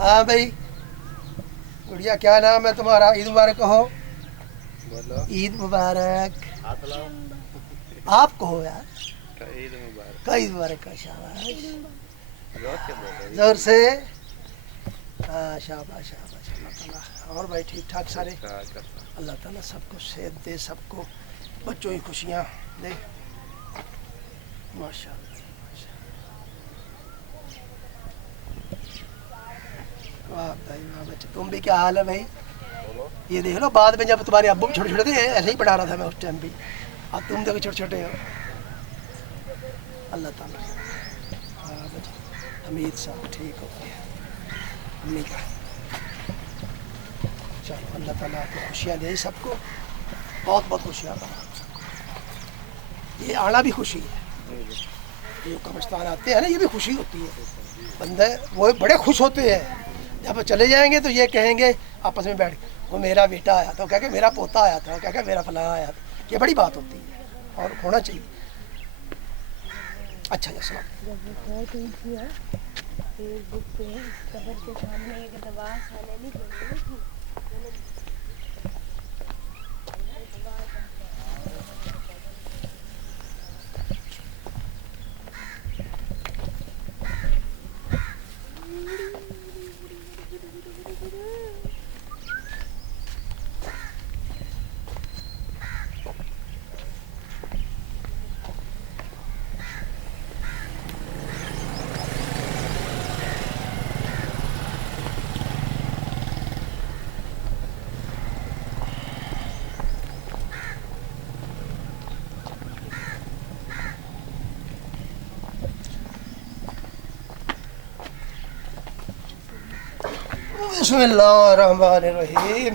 हाँ भाई गुड़िया, क्या नाम है तुम्हारा? ईद मुबारक कहो। ईद मुबारक। आप कहो यार। ईद मुबारक। ईद मुबारक का। शाबाश, जोर से। शाबाश शाबाश। अल्लाह ताला और भाई ठीक ठाक सारे। अल्लाह ताला सबको सेहत दे, सबको बच्चों की खुशियाँ दे। माशाल्लाह। वाह भाई वाह बच्चे, तुम भी क्या हाल है भाई? ये देख लो, बाद में जब तुम्हारे अब्बू छोटे छोटे थे ऐसे ही पढ़ा रहा था मैं उस टाइम भी। अब तुम देखो छोटे छोटे हो। अल्लाह ताला। हाँ बच्चे, हमीद साहब ठीक हो गया अम्मी का। चलो अल्लाह ताला आपको खुशियाँ दे सबको, बहुत बहुत खुशियाँ दे सबको। ये आना भी खुशी है, ये कब्रिस्तान आते हैं ना, ये भी खुशी होती है। बंदे वो बड़े खुश होते हैं जब चले जाएंगे तो ये कहेंगे आपस में बैठ, वो मेरा बेटा आया था, वो कह के मेरा पोता आया था, वो कह के मेरा फलां आया था। ये बड़ी बात होती है और होना चाहिए। अच्छा जी सलाम। फेसबुक पे कब्र के सामने एक दवा खाने नहीं थी। बिस्मिल्लाहिर्रहमानिर्रहीम।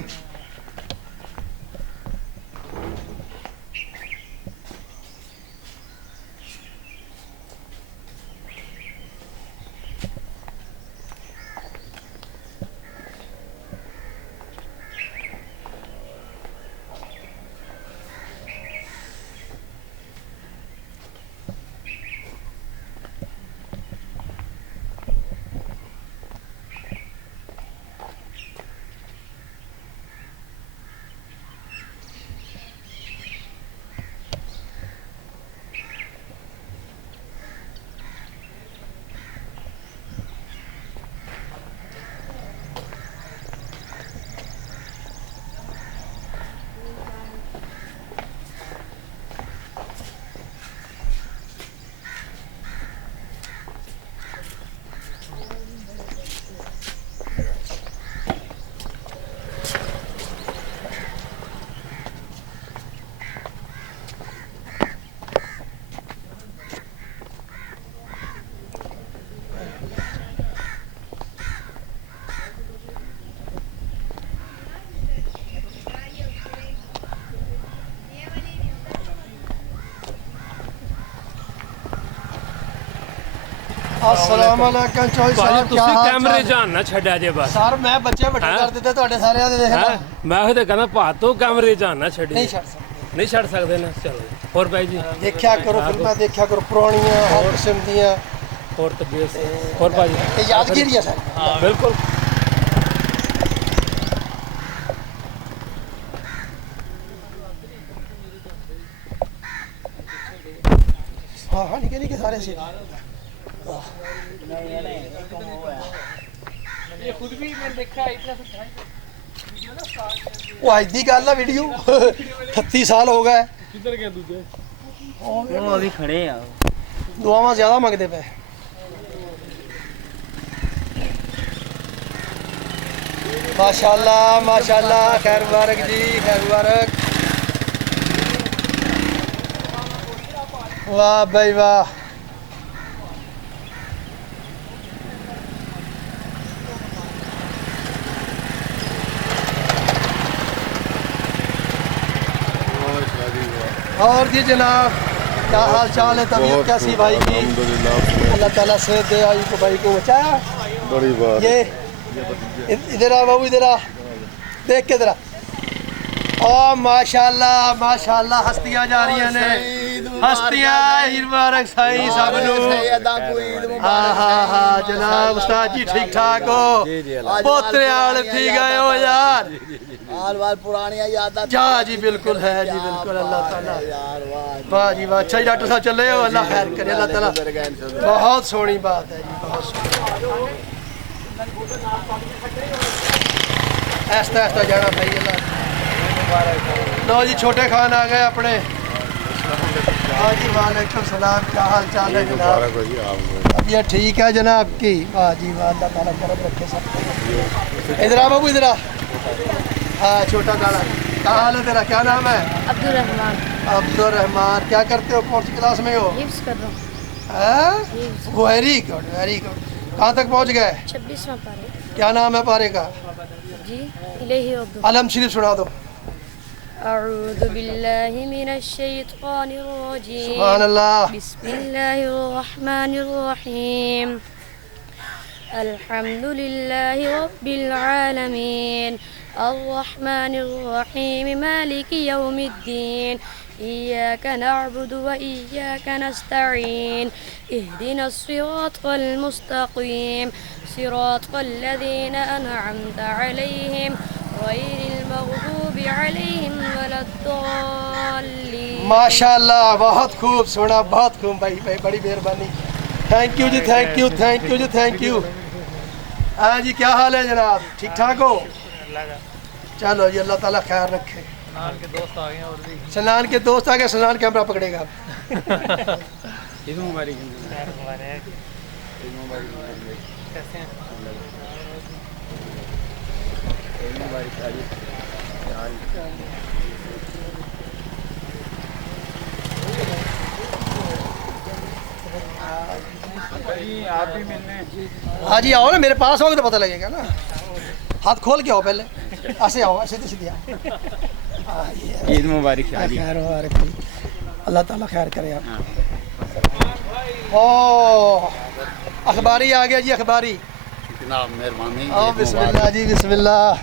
अस्सलाम वालेकुम चौधरी साहब, क्या हाल कैमरे चाल? जान ना छड्या जे बस सर मैं बच्चे ਵੱਡੇ ਕਰ ਦਿੱਤੇ ਤੁਹਾਡੇ ਸਾਰਿਆਂ ਦੇ, ਦੇਖ हैं ਲਾ। मैं तो कहना भातों कैमरे जान ना छड्डी नहीं ਛੱਡ ਸਕਦੇ। नहीं छड़ सकते ना। चलो और भाई जी ਦੇਖਿਆ ਕਰੋ ਫਿਲਮਾਂ, ਦੇਖਿਆ ਕਰੋ ਪੁਰਾਣੀਆਂ ਹਰ ਕਿਸਮ ਦੀਆਂ। और तबीयत और भाई ਇਹ ਯਾਦਗਿਰੀ ਹੈ ਸਰ। हाँ बिल्कुल। हाँ हाँ निके निके सारे से। ये खुद भी मैं देखा इतना ਉਹ ਅੱਜ ਦੀ ਗੱਲ ਆ ਵੀਡੀਓ 38 ਸਾਲ ਹੋ ਗਏ। किधर गया दूजे वो अभी खड़े हैं। ਦੁਆਵਾਂ ਜ਼ਿਆਦਾ ਮੰਗਦੇ ਪਏ। माशाल्लाह माशाल्लाह, खैर मुबारक जी, खैर मुबारक। वाह भाई वाह। और जी जनाब, क्या हाल चाल है? तबीयत कैसी भाई की? अल्लाह ताला से दे आई को भाई को बचाया। बड़ी बात। ये इधर आ बाबू, इधर आ, देख के इधर आ। ओ माशाल्लाह माशाल्लाह, हस्तियां जा रही ने, हस्तियां ईद मुबारक साईं सब नू हाँ जनाब उस्ताद जी ठीक ठाक हो पोतरे आल ठीक है हो यार बार पुरानियां यादां जा जी बिल्कुल है जी बिल्कुल अल्लाह ताला वाह जी वाह अच्छा जी डॉक्टर साहब चले हो अल्लाह खैर करे अल्लाह ताला बहुत सोहनी बात है जी बहुत सोहनी ऐसा ऐसा जाना भाई अल्लाह लो जी छोटे खान आ गए अपने हाँ जी वालेकुम सलाम क्या हाल चाल है जनाब अब ये ठीक है जनाब की वाह जी वाह अल्लाह ताला करम रखे सब इधर आ बाबू इधर आ हाँ छोटा काला क्या हाल है तेरा क्या नाम है अब्दुल अब्दुल क्या करते हो कौन सी क्लास में हो हिफ्स कर रहा हूँ वेरी गुड वेरी गुड कहाँ तक पहुँच गए 26वां पारे क्या नाम है पारे का जी इलाही अब्दुल अलम शरीफ सुना दो अऊज़ु बिल्लाहि मिनश शैतानिर रजीम सुभान अल्लाह बिस्मिल्लाहिर रहमानिर रहीम अल्हम्दुलिल्लाहि रब्बिल आलमीन अर्रहमानिर रहीम मालिकि यौमिद्दीन इय्याक नअबुदु व इय्याक नस्तईन इहदिनस सिरातल मुस्तकीम सिरातल लज़ीना अनअमता अलैहिम गैरिल मग़दूबि अलैहिम वलद्दाल्लीन माशाल्लाह बहुत खूब सुना बहुत खूब भाई भाई बड़ी मेहरबानी थैंक यू जी थैंक यू थैंक यू जी थैंक यू हाँ जी क्या हाल है जनाब ठीक ठाक हो चलो जी अल्लाह ताला खैर रखे सनान के दोस्त आ गए और भी सनान के दोस्त आ गए सनान कैमरा पकड़ेगा ईद मुबारक कैसे हैं आप भी मिलने हाँ जी आओ ना मेरे पास आओगे तो पता लगेगा ना हाथ खोल के आओ पहले ऐसे आओ सीधे सीधे आओ हाँ, ये ईद मुबारक खैर मुबारक भाई अल्लाह ताला खैर करे आप ओ अखबारी आ गया जी अखबारी जनाब मेहरबानी आओ बिस्मिल्लाह जी बिस्मिल्लाह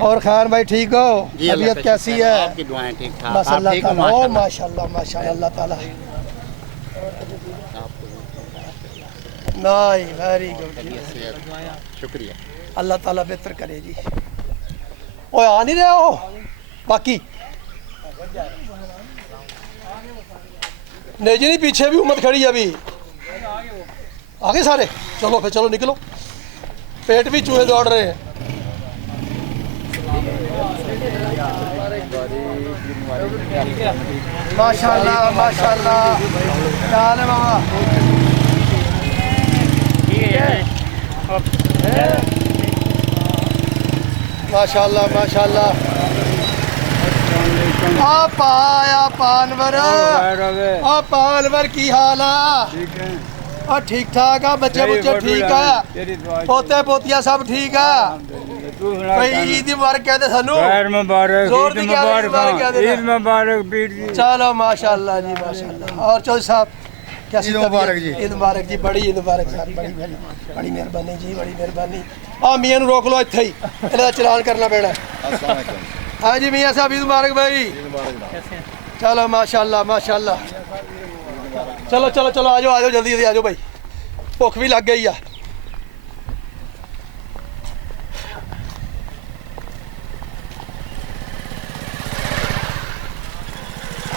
और खान भाई ठीक हो तबीयत कैसी है आपकी दुआएं ठीक ठाक बस आप अल्लाह ठीक हो ताला ओ माशाल्लाह माशाल्लाह अल्लाह ताला नहीं वेरी गुड शुक्रिया अल्लाह ताला बेहतर करे जी ओए आ नहीं रहे हो बाकी नहीं जी नहीं पीछे भी उम्मत खड़ी है अभी आगे सारे चलो फिर चलो निकलो पेट भी चूहे दौड़ रहे हैं माशाल्लाह माशाल्लाह क्या हाल है मामा माशाल्लाह माशाल्लाह आप आया पानवर पानवर की हाल है और ठीक ठाक है बच्चे बुच्चे ठीक है पोते पोतियां सब ठीक है भाई ईद मुबारक कहते सानू जोर दी ईद मुबारक चलो माशाल्लाह जी माशाल्लाह और चौधरी साहब कैसी मुबारक जी ईद मुबारक जी बड़ी ईद मुबारक साहब बड़ी बड़ी मेहरबानी जी बड़ी मेहरबानी आ मियां रोक लो इत्थे ही इहदा चलान करना पैना हाँ जी मियां साहब ईद मुबारक भाई चलो माशाल्लाह माशाल्लाह चलो चलो चलो आ जाओ जल्दी जल्दी आ जाओ भाई भुख भी लग गई है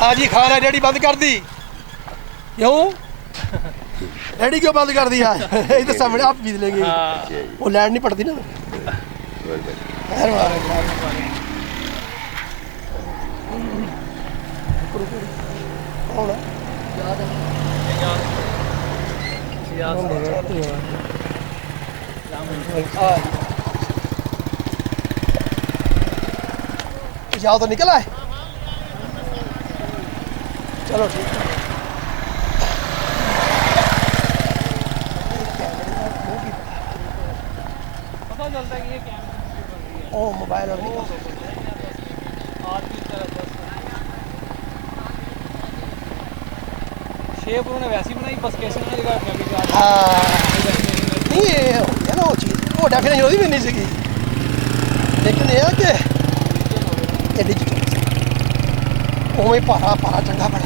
हाँ जी खाना रेडी बंद कर दी क्यों रेडी क्यों बंद कर दिया इधर सामने आप पी लेंगे वो लैंड नहीं पड़ती ना जाओ तो निकल आए चलो ठीक है पता चलता है कि ये कैमरा ओ मोबाइल और निकल शेप उन्होंने वैसी बनाई बस कैसे ना लगा हाँ नहीं ये हो गया ना वो चीज़ वो डेफिनेशन होती भी नहीं सीखी लेकिन ये है कि ये डिजिटल वो भाई पारा पारा चंगा बड़ा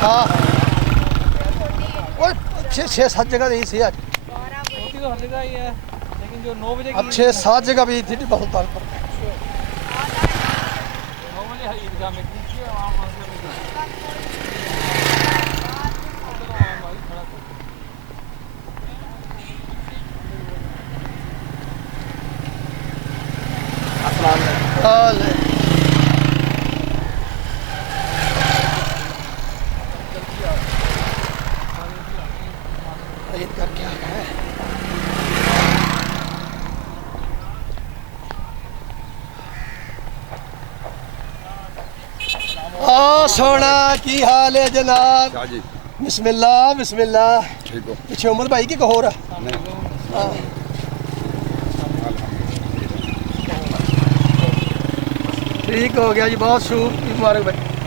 हाँ वो 6-7 जगह नहीं थी आज। होती तो हर जगह ही है, लेकिन जो 9 बजे अब 6-7 जगह भी थी टिप्पा सुल्तान पर। 9 बजे है ईदगाह में थी, वहाँ मसले में थी। हाले ईद करके आ गए। ओ सोना की हाल है जनाब? शाह जी बिस्मिल्लाह बिस्मिल्लाह। ठीक हो? पिछे उमर भाई की कहोर है। हाँ। ठीक हो गया जी, बहुत शुभ मुबारक भाई।